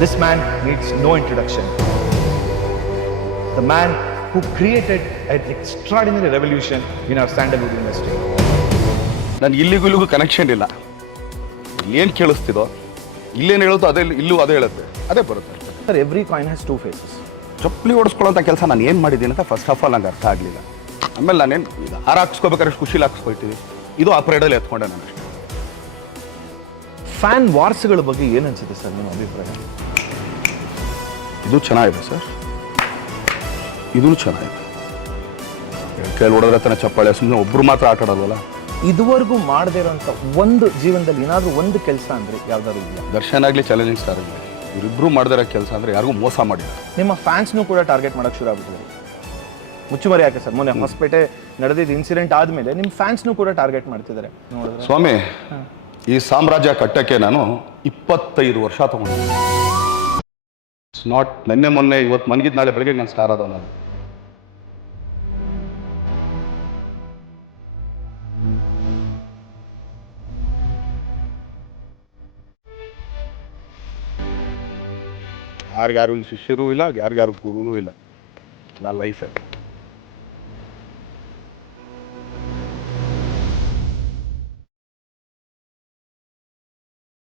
This man needs no introduction. The man who created an extraordinary revolution in our sandalwood industry. ನನಗೆ ಇಲ್ಲಿಗೂ connection ಇಲ್ಲ. ಏನು ಕೇಳಿಸ್ತಿದೋ ಇಲ್ಲೇನು ಹೇಳೋದು ಅದೇ ಇಲ್ಲೂ ಅದೇ ಹೇಳುತ್ತೆ, ಅದೇ ಬರುತ್ತೆ. Sir, every coin has two faces. ಚಪ್ಪಲಿ ಓಡಿಸ್ಕೊಳ್ಳೋಂಥ ಕೆಲಸ ನಾನು ಏನು ಮಾಡಿದ್ದೀನಿ ಅಂತ ಫಸ್ಟ್ ಆಫ್ ಆಲ್ ನಂಗೆ ಅರ್ಥ ಆಗಲಿಲ್ಲ. ಆಮೇಲೆ ನಾನೇನು ಹಾರ ಹಾಕ್ಸ್ಕೋಬೇಕಾದ್ರೆ ಖುಷಿಲಿ ಹಾಕ್ಸ್ಕೊಳ್ತೀವಿ, ಇದು ಆ ಪರೇಡಲ್ಲಿ ಎತ್ಕೊಂಡೆ ನಾನು ಅಷ್ಟೇ. ಫ್ಯಾನ್ ವಾರ್ಸ್ಗಳ ಬಗ್ಗೆ ಏನು ಅನ್ಸುತ್ತೆ ಸರ್ ನಿಮ್ಮ ಅಭಿಪ್ರಾಯ? ಇದು ಚೆನ್ನಾಗಿದೆ ಸರ್, ಇದೂ ಚೆನ್ನಾಗಿದೆ. ಕೈಲಿ ಹೊಡೆದ್ರೆ ತಾನೆ ಚಪ್ಪಾಳೆ, ಸುಮ್ಮನೆ ಒಬ್ಬರು ಮಾತ್ರ ಆಟ ಆಡೋಲ್ವಲ್ಲ. ಇದುವರೆಗೂ ಮಾಡದೇ ಇರೋಂಥ ಒಂದು ಜೀವನದಲ್ಲಿ ಏನಾದರೂ ಒಂದು ಕೆಲಸ ಅಂದರೆ ಯಾವ್ದಾದ್ರು ಇದೆಯಾ? ದರ್ಶನ್ ಆಗಲಿ ಚಾಲೆಂಜಿಂಗ್ ಸ್ಟಾರ್ ಆಗಲಿ ಇವರಿಬ್ಬರು ಮಾಡಿದಿರೋ ಕೆಲಸ ಅಂದರೆ ಯಾರಿಗೂ ಮೋಸ ಮಾಡಿಲ್ಲ. ನಿಮ್ಮ ಫ್ಯಾನ್ಸ್ನೂ ಕೂಡ ಟಾರ್ಗೆಟ್ ಮಾಡೋಕ್ಕೆ ಶುರು ಆಗ್ಬಿಟ್ಟಿದೆ. ಮುಚ್ಚುಮರೆ ಯಾಕೆ ಸರ್? ಮೊನ್ನೆ ಹೊಸಪೇಟೆ ನಡೆದಿದ್ದ ಇನ್ಸಿಡೆಂಟ್ ಆದಮೇಲೆ ನಿಮ್ಮ ಫ್ಯಾನ್ಸ್ನೂ ಕೂಡ ಟಾರ್ಗೆಟ್ ಮಾಡ್ತಿದ್ದಾರೆ ನೋಡಿದ್ರೆ. ಸ್ವಾಮಿ, ಈ ಸಾಮ್ರಾಜ್ಯ ಕಟ್ಟಕ್ಕೆ ನಾನು 25 ವರ್ಷ ತಗೊಂಡಿದ್ದೆ. ಇಟ್ಸ್ ನಾಟ್ ನಿನ್ನೆ ಮೊನ್ನೆ ಇವತ್ತು ಮನಗಿದ್ದು ನಾಳೆ ಬೆಳಗ್ಗೆ ನಾನು ಸ್ಟಾರ್ ಆದ ನಾನು. ಯಾರಿಗಾರು ಶಿಷ್ಯರೂ ಇಲ್ಲ, ಯಾರಿಗಾರು ಗುರುನೂ ಇಲ್ಲ. ನನ್ನ ಲೈಫೇ